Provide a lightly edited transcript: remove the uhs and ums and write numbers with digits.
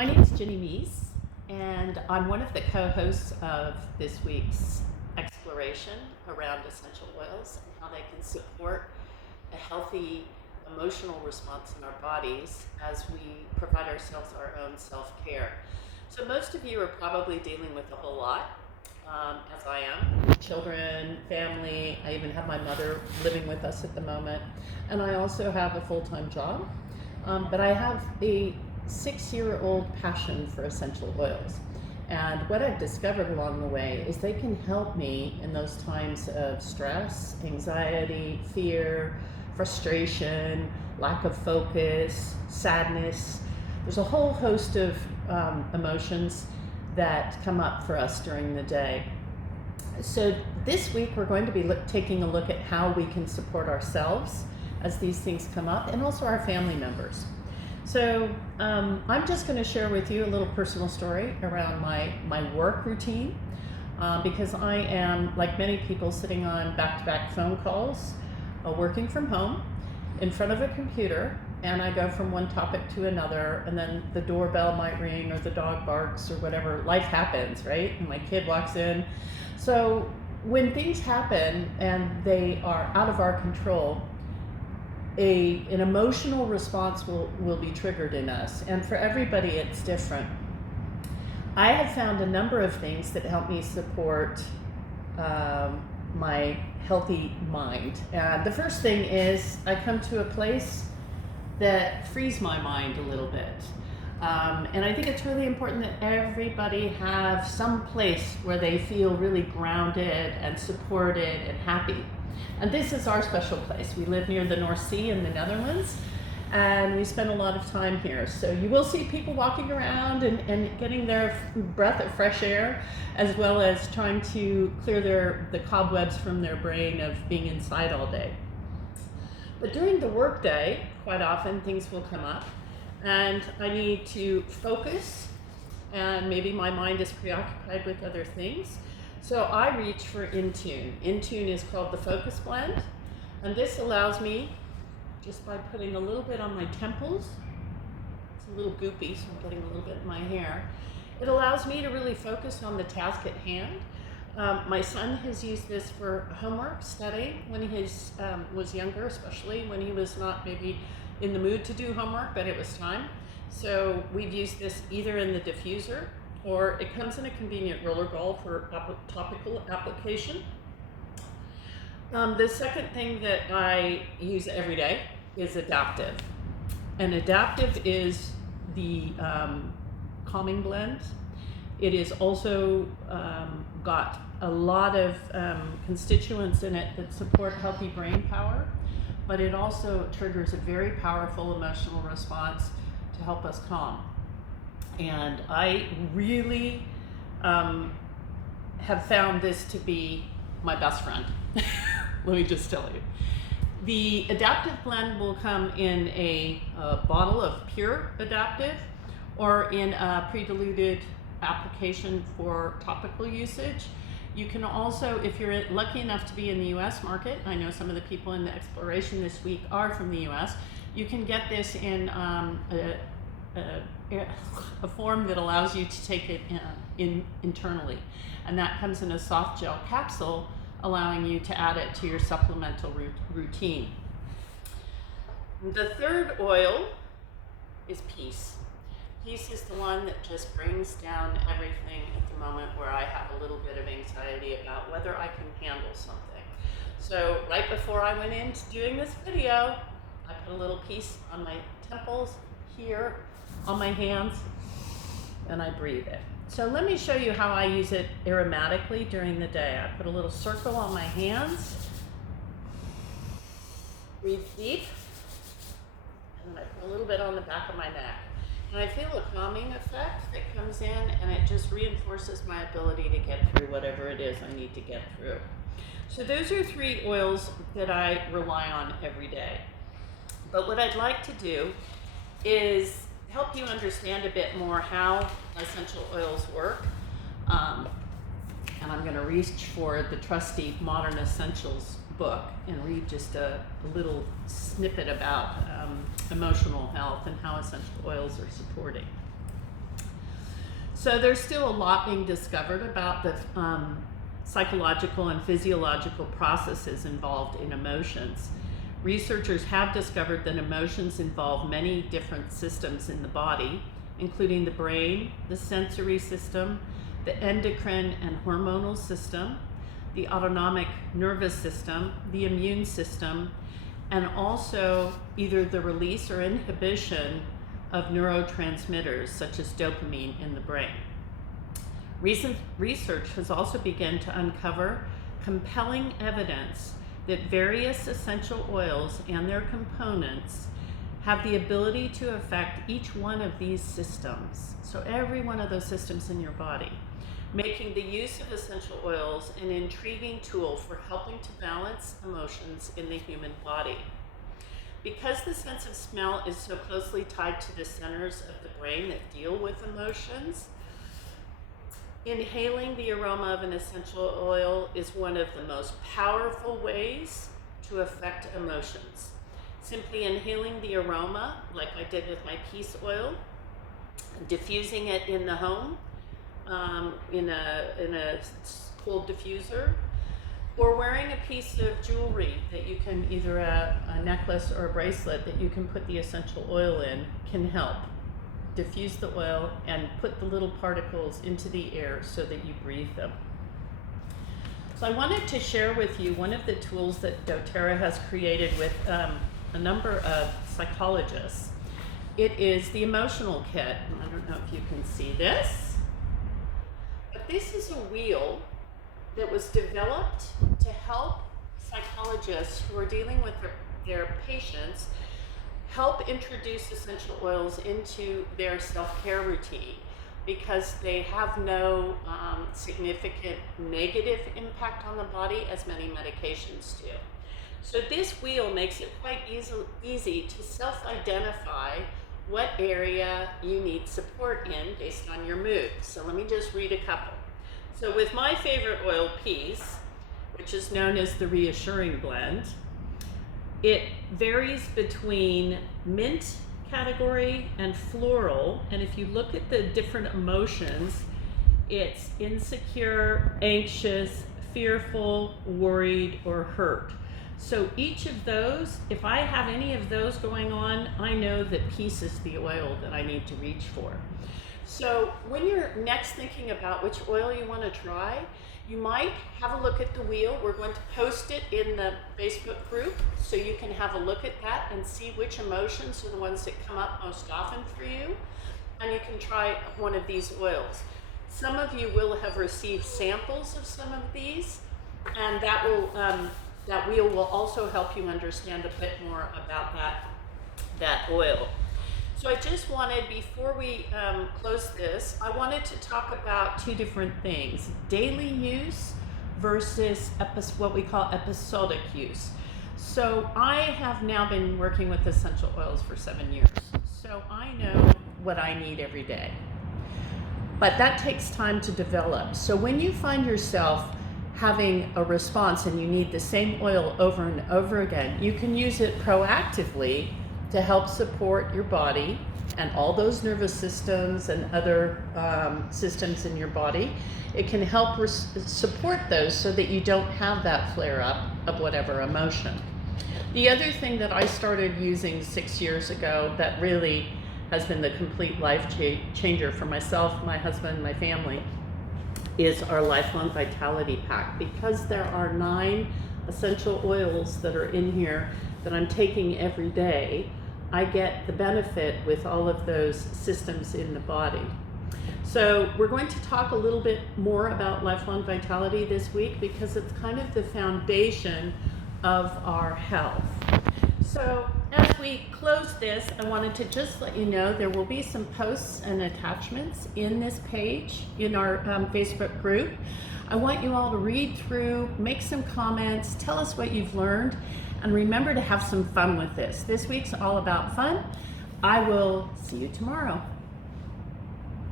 My name is Ginny, and I'm one of the co-hosts of this week's exploration around essential oils and how they can support a healthy emotional response in our bodies as we provide ourselves our own self-care. So most of you are probably dealing with a whole lot, as I am. Children, family, I even have my mother living with us at the moment, and I also have a full-time job. But I have a 6-year-old passion for essential oils. And what I've discovered along the way is they can help me in those times of stress, anxiety, fear, frustration, lack of focus, sadness. There's a whole host of emotions that come up for us during the day. So this week we're going to be taking a look at how we can support ourselves as these things come up, and also our family members. So I'm just going to share with you a little personal story around my work routine, because I am, like many people, sitting on back-to-back phone calls, working from home in front of a computer, and I go from one topic to another, and then the doorbell might ring or the dog barks or whatever. Life happens, right? And my kid walks in. So when things happen and they are out of our control, an emotional response will be triggered in us, and for everybody it's different. I have found a number of things that help me support my healthy mind. The first thing is I come to a place that frees my mind a little bit. And I think it's really important that everybody have some place where they feel really grounded and supported and happy. And this is our special place. We live near the North Sea in the Netherlands, and we spend a lot of time here. So you will see people walking around and getting their breath of fresh air, as well as trying to clear the cobwebs from their brain of being inside all day. But during the workday, quite often things will come up, and I need to focus, and maybe my mind is preoccupied with other things. So I reach for Intune. Intune is called the Focus Blend, and this allows me, just by putting a little bit on my temples, it's a little goopy, so I'm getting a little bit in my hair, it allows me to really focus on the task at hand. My son has used this for homework study when he was younger, especially when he was not maybe in the mood to do homework, but it was time. So we've used this either in the diffuser, or it comes in a convenient roller ball for topical application. The second thing that I use every day is Adaptive. And Adaptive is the calming blend. It is also got a lot of constituents in it that support healthy brain power, but it also triggers a very powerful emotional response to help us calm. And I really have found this to be my best friend. Let me just tell you. The Adaptive blend will come in a bottle of pure Adaptive, or in a pre-diluted application for topical usage. You can also, if you're lucky enough to be in the US market, I know some of the people in the exploration this week are from the US, you can get this in a form that allows you to take it internally. And that comes in a soft gel capsule, allowing you to add it to your supplemental routine. The third oil is Peace. Peace is the one that just brings down everything at the moment where I have a little bit of anxiety about whether I can handle something. So right before I went into doing this video, I put a little Peace on my temples, here, on my hands, and I breathe it. So let me show you how I use it aromatically during the day. I put a little circle on my hands, breathe deep, and then I put a little bit on the back of my neck. And I feel a calming effect that comes in, and it just reinforces my ability to get through whatever it is I need to get through. So those are 3 oils that I rely on every day. But what I'd like to do is help you understand a bit more how essential oils work. And I'm going to reach for the trusty Modern Essentials book and read just a little snippet about emotional health and how essential oils are supporting. So there's still a lot being discovered about the psychological and physiological processes involved in emotions. Researchers have discovered that emotions involve many different systems in the body, including the brain, the sensory system, the endocrine and hormonal system, the autonomic nervous system, the immune system, and also either the release or inhibition of neurotransmitters such as dopamine in the brain. Recent research has also begun to uncover compelling evidence that various essential oils and their components have the ability to affect each one of these systems. So every one of those systems in your body, making the use of essential oils an intriguing tool for helping to balance emotions in the human body. Because the sense of smell is so closely tied to the centers of the brain that deal with emotions, inhaling the aroma of an essential oil is one of the most powerful ways to affect emotions. Simply inhaling the aroma, like I did with my peace oil, diffusing it in the home, in a cold diffuser, or wearing a piece of jewelry that you can, either a necklace or a bracelet that you can put the essential oil in, can help diffuse the oil and put the little particles into the air so that you breathe them. So I wanted to share with you one of the tools that doTERRA has created with a number of psychologists. It is the emotional kit. I don't know if you can see this, but this is a wheel that was developed to help psychologists who are dealing with their patients help introduce essential oils into their self-care routine, because they have no significant negative impact on the body as many medications do. So this wheel makes it quite easy to self-identify what area you need support in based on your mood. So let me just read a couple. So with my favorite oil, Peace, which is known as the Reassuring Blend, it varies between mint category and floral. And if you look at the different emotions, it's insecure, anxious, fearful, worried, or hurt. So each of those, if I have any of those going on, I know that Peace is the oil that I need to reach for. So when you're next thinking about which oil you want to try, you might have a look at the wheel. We're going to post it in the Facebook group so you can have a look at that and see which emotions are the ones that come up most often for you. And you can try one of these oils. Some of you will have received samples of some of these, and that wheel will also help you understand a bit more about that oil. So I just wanted, before we close this, I wanted to talk about two different things: daily use versus what we call episodic use. So I have now been working with essential oils for 7 years. So I know what I need every day. But that takes time to develop. So when you find yourself having a response and you need the same oil over and over again, you can use it proactively to help support your body and all those nervous systems and other systems in your body. It can help support those so that you don't have that flare up of whatever emotion. The other thing that I started using 6 years ago that really has been the complete life changer for myself, my husband, my family, is our Lifelong Vitality Pack. Because there are 9 essential oils that are in here that I'm taking every day, I get the benefit with all of those systems in the body. So we're going to talk a little bit more about Lifelong Vitality this week because it's kind of the foundation of our health. So as we close this, I wanted to just let you know there will be some posts and attachments in this page in our Facebook group. I want you all to read through, make some comments, tell us what you've learned, and remember to have some fun with this. This week's all about fun. I will see you tomorrow.